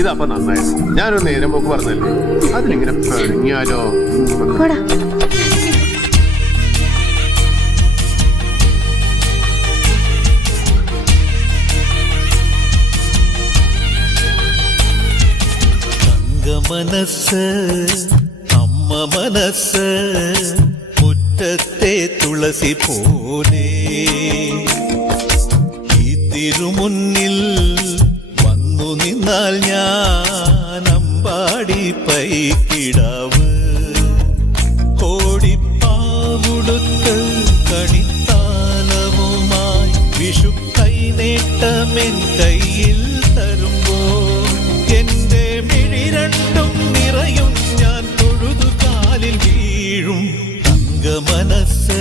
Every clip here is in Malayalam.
ഇതപ്പൊ നന്നായത്. ഞാനൊരു നേരം പോക്ക് പറഞ്ഞല്ലേ, അതിനിങ്ങനെ പിണങ്ങിയാലോ? മനസ്സ് അമ്മ മനസ്സ് മുറ്റത്തെ തുളസി പോലെ ഈ തിരുമുന്നിൽ വന്നു നിന്നാൽ ഞാൻ അമ്പാടി പൈക്കിടാവ് കോടിപ്പാവുടുത്ത് കണിത്താലവുമായി വിഷു കൈനേട്ടമെൻ കയ്യിൽ തരുമ്പോൾ എന്റെ മിഴിരണ്ടും നിറയും ഞാൻ തൊഴുതു കാലിൽ വീഴും തങ്ക മനസ്സ്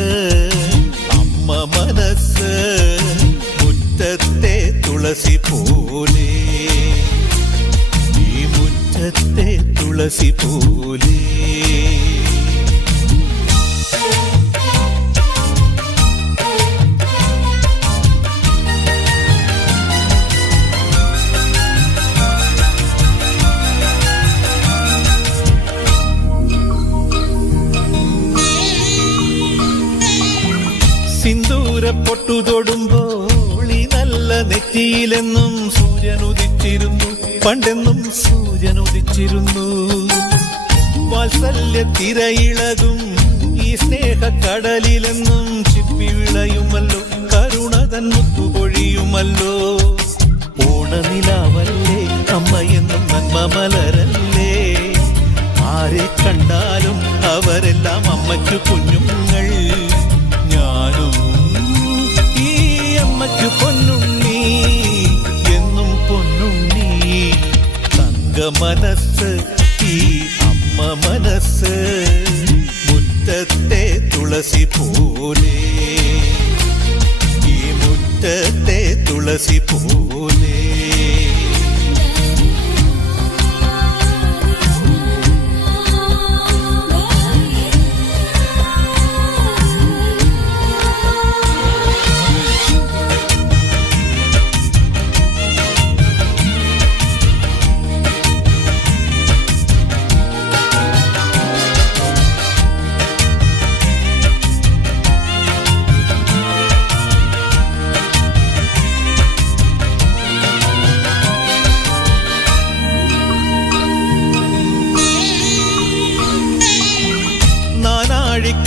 അമ്മ മനസ്സ് മുറ്റത്തെ തുളസി പോലെ ഈ മുറ്റത്തെ തുളസി പോലെ സിന്ദൂര പൊട്ടു തൊടുമ്പോൾ ഈ നല്ല നെറ്റിയിലെന്നും സൂര്യൻ ഉദിച്ചിരുന്നു, പണ്ടെന്നും സൂര്യൻ ഉദിച്ചിരുന്നു. വാത്സല്യ തിരയിളകും ഈ സ്നേഹക്കടലിലെന്നും ചിപ്പി വിളയുമല്ലോ, കരുണതൻ മുത്തുപൊഴിയുമല്ലോ. ഓണനിലാവല്ലേ അമ്മയെന്നും നന്മ മലരല്ലേ, ആരെ കണ്ടാലും അവരെല്ലാം അമ്മയ്ക്കു കുഞ്ഞുങ്ങൾ. ഞാനും ഈ അമ്മയ്ക്കു പൊന്നുണ്ണി, എന്നും പൊന്നുണ്ണി. തങ്ക മനസ്സ് ഈ അമ്മ മനസ്സ് മുറ്റത്തെ തുളസി പോലെ, ഈ മുറ്റത്തെ തുളസി പോലെ.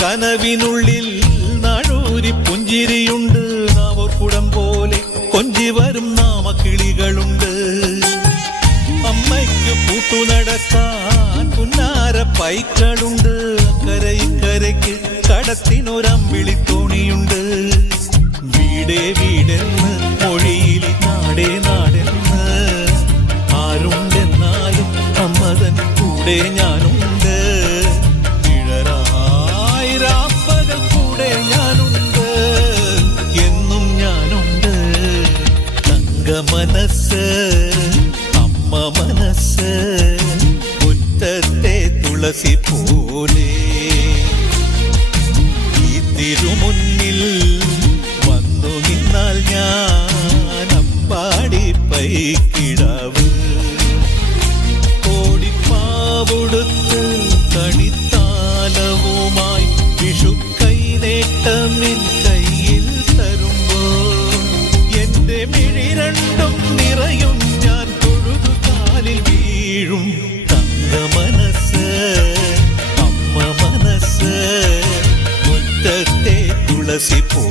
കനവിനുള്ളിൽ നാഴൂരി പുഞ്ചിരിയുണ്ട്, നാവക്കുടം പോലെ കൊഞ്ചി വരും നാമക്കിളികളുണ്ട്. അമ്മയ്ക്ക് പൂത്തു നടക്കാൻ പുന്നാര പൈക്കളുണ്ട്, അക്കരയിക്കരയ്ക്ക് കടത്തിനൊരമ്പിളിത്തോണിയുണ്ട്. വീടേ വീടെന്ന് മൊഴിയിൽ നാടേ നാടെന്ന് ആരുണ്ടെന്നാലും അമ്മതൻ കൂടെ ഞാനുണ്ട്. ഞാനുണ്ട് എന്നും ഞാനുണ്ട്. തങ്ക മനസ്സ് അമ്മ മനസ്സ് മുറ്റത്തെ തുളസി പോലെ ഈ തിരുമുന്നിൽ വന്നു നിന്നാൽ ഞാൻ അമ്പാടി പൈക്കിടാവ് കോടിപ്പാവുടുത്ത് കണിത്താലവുമായി വിഷു നേട്ടമിൻ കയ്യിൽ തരുമ്പോൾ എന്റെ മിഴിരണ്ടും നിറയും ഞാൻ തൊഴുതു കാലിൽ വീഴും തങ്ക മനസ്സ് അമ്മ മനസ്സ് മുറ്റത്തെ തുളസി പോ